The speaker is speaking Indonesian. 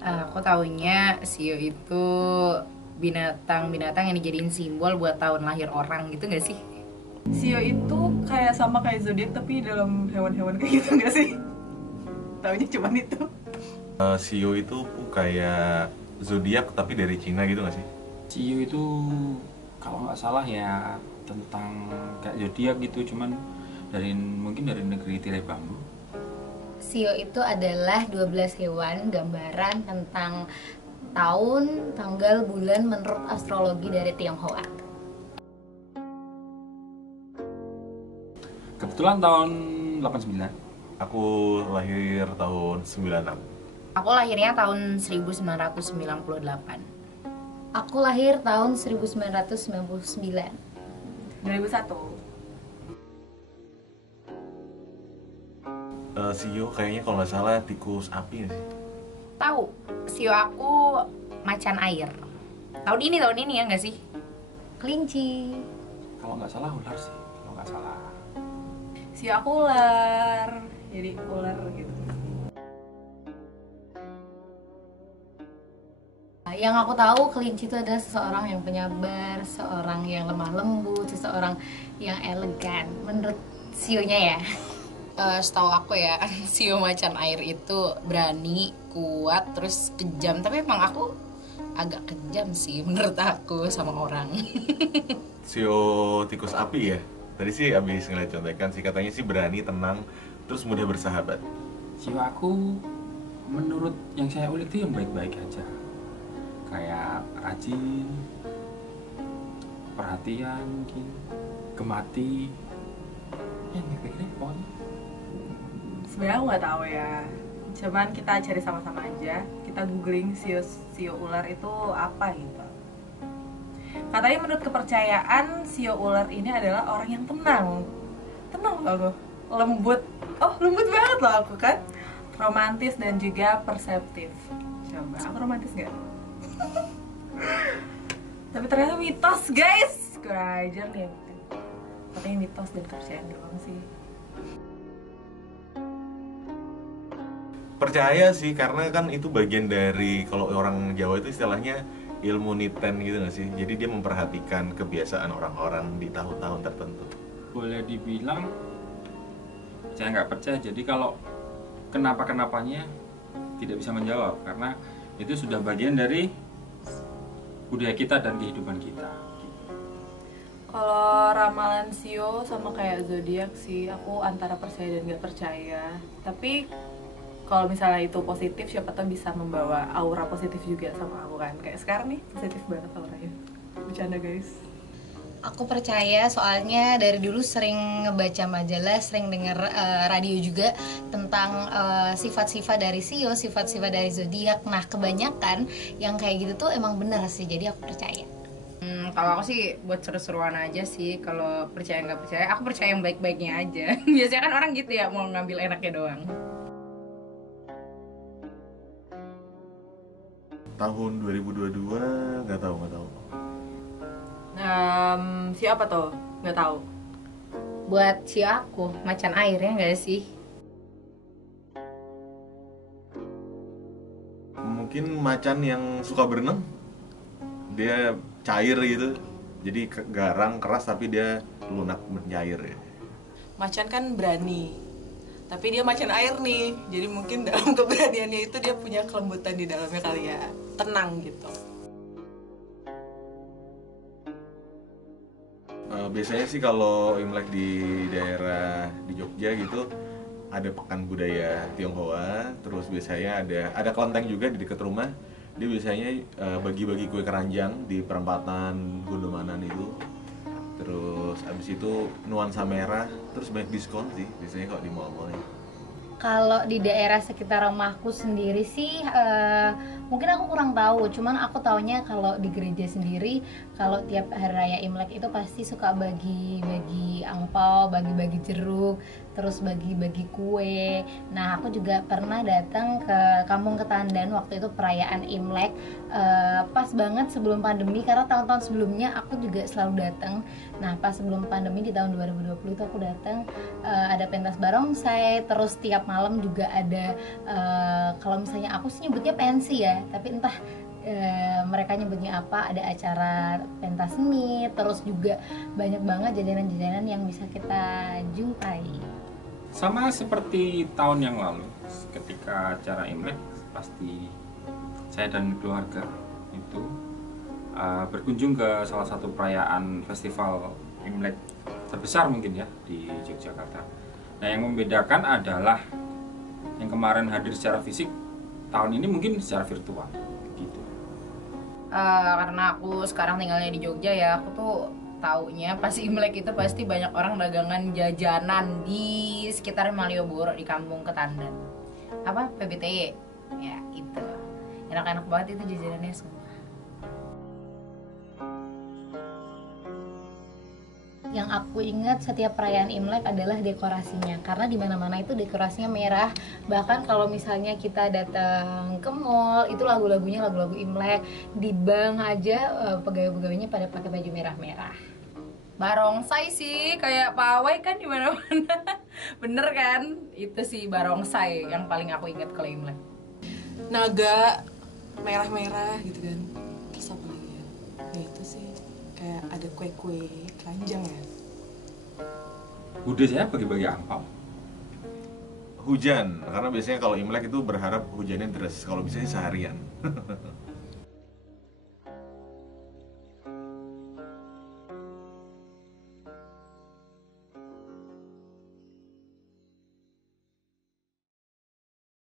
Aku taunya Sio itu binatang-binatang yang dijadiin simbol buat tahun lahir orang gitu gak sih? Sio itu kayak sama kayak zodiak tapi dalam hewan-hewan kayak gitu nggak sih? Taunya cuma itu. Shio itu kayak zodiak tapi dari Cina gitu nggak sih? Shio itu kalau nggak salah ya tentang kayak zodiak gitu, cuman mungkin dari negeri tirai bambu. Sio itu adalah 12 hewan gambaran tentang tahun, tanggal, bulan menurut astrologi dari Tionghoa. Kebetulan tahun 89. Aku lahir tahun 96. Aku lahirnya tahun 1998. Aku lahir tahun 1999. 2001. Shio kayaknya kalau nggak salah tikus api nggak sih? Tahu, Sio aku macan air. Tahun ini ya nggak sih? Kelinci. Kalau nggak salah ular sih, kalau nggak salah. Sio aku ular. Jadi ular gitu. Yang aku tahu kelinci itu adalah seseorang yang penyabar, seorang yang lemah lembut, seseorang yang elegan. Menurut sionya ya. Setahu aku ya, Sio macan air itu berani, kuat, terus kejam. Tapi emang aku agak kejam sih menurut aku sama orang. Shio tikus api ya? Tadi sih abis ngeliat contekan sih, katanya sih berani, tenang, terus mudah bersahabat. Shio aku menurut yang saya ulik itu yang baik-baik aja, kayak rajin, perhatian mungkin, gemati, ya kira-kira pokoknya. Sebenarnya aku nggak tahu ya. Cuman kita cari sama-sama aja. Kita googling sio ular itu apa gitu. Katanya menurut kepercayaan sio ular ini adalah orang yang tenang. Tenang loh aku. Lembut. Oh, lembut banget loh aku kan. Romantis dan juga perseptif. Coba, aku romantis gak? Tapi ternyata mitos, guys. Kurang ajar nih. Katanya mitos dan kepercayaan doang sih. Percaya sih, karena kan itu bagian dari, kalau orang Jawa itu istilahnya ilmu niten gitu nggak sih? Jadi dia memperhatikan kebiasaan orang-orang di tahun-tahun tertentu. Boleh dibilang saya nggak percaya, jadi kalau kenapa-kenapanya tidak bisa menjawab karena itu sudah bagian dari budaya kita dan kehidupan kita. Kalau ramalan sio sama kayak zodiak sih, aku antara percaya dan nggak percaya. Tapi kalau misalnya itu positif, siapa tahu bisa membawa aura positif juga sama aku kan. Kayak sekarang nih positif banget auranya. Bercanda guys. Aku percaya soalnya dari dulu sering ngebaca majalah, sering denger radio juga tentang sifat-sifat dari Sio, sifat-sifat dari zodiak. Nah, kebanyakan yang kayak gitu tuh emang bener sih, jadi aku percaya. Kalau aku sih buat seru-seruan aja sih. Kalau percaya nggak percaya, aku percaya yang baik-baiknya aja. Biasanya kan orang gitu ya, mau ngambil enaknya doang. Tahun 2022 nggak tahu. Siapa tuh? Nggak tahu. Buat Sio aku macan air ya nggak sih? Mungkin macan yang suka berenang, dia cair gitu, jadi garang keras tapi dia lunak mencair ya. Macan kan berani. Tapi dia macan air nih. Jadi mungkin dalam keberaniannya itu dia punya kelembutan di dalamnya kali ya. Tenang gitu. Biasanya sih kalau Imlek di daerah di Jogja gitu ada pekan budaya Tionghoa, terus biasanya ada kelenteng juga di dekat rumah. Dia biasanya bagi-bagi kue keranjang di perempatan Gondomanan itu. Terus abis itu nuansa merah, terus banyak diskon sih biasanya kalau di mall-mall. Kalau di daerah sekitar rumahku sendiri sih mungkin aku kurang tahu, cuman aku taunya kalau di gereja sendiri kalau tiap hari raya Imlek itu pasti suka bagi-bagi angpau, bagi-bagi jeruk, terus bagi-bagi kue. Nah, aku juga pernah datang ke Kampung Ketandan waktu itu perayaan Imlek, pas banget sebelum pandemi, karena tahun-tahun sebelumnya aku juga selalu datang. Nah, pas sebelum pandemi di tahun 2020 itu aku datang, ada pentas barongsai, terus tiap malam juga ada, kalau misalnya aku sih nyebutnya pensi ya, tapi entah mereka nyebutnya apa, ada acara pentas seni, terus juga banyak banget jajanan-jajanan yang bisa kita jumpai. Sama seperti tahun yang lalu, ketika acara Imlek, pasti saya dan keluarga itu berkunjung ke salah satu perayaan festival Imlek terbesar mungkin ya di Yogyakarta. Nah, yang membedakan adalah yang kemarin hadir secara fisik, tahun ini mungkin secara virtual gitu. Karena aku sekarang tinggalnya di Jogja ya, aku tuh taunya pas Imlek itu pasti banyak orang dagangan jajanan di sekitar Malioboro di Kampung Ketandan. Apa? PBTY. Ya, itu. Enak-enak banget itu jajanannya semua. Yang aku ingat setiap perayaan Imlek adalah dekorasinya, karena di mana-mana itu dekorasinya merah. Bahkan kalau misalnya kita datang ke mall, itu lagu-lagunya lagu-lagu Imlek. Di bank aja pegawai-pegawainya pada pakai baju merah-merah. Barongsai sih kayak pawai kan di mana-mana. Bener kan? Itu sih barongsai yang paling aku ingat kalau Imlek. Naga merah-merah gitu kan. Terus apa lagi ya? Ya itu sih, kayak ada kue-kue keranjang ya. Bude saya bagi-bagi angpau. Hujan, karena biasanya kalau Imlek itu berharap hujannya deras, kalau bisa sih seharian.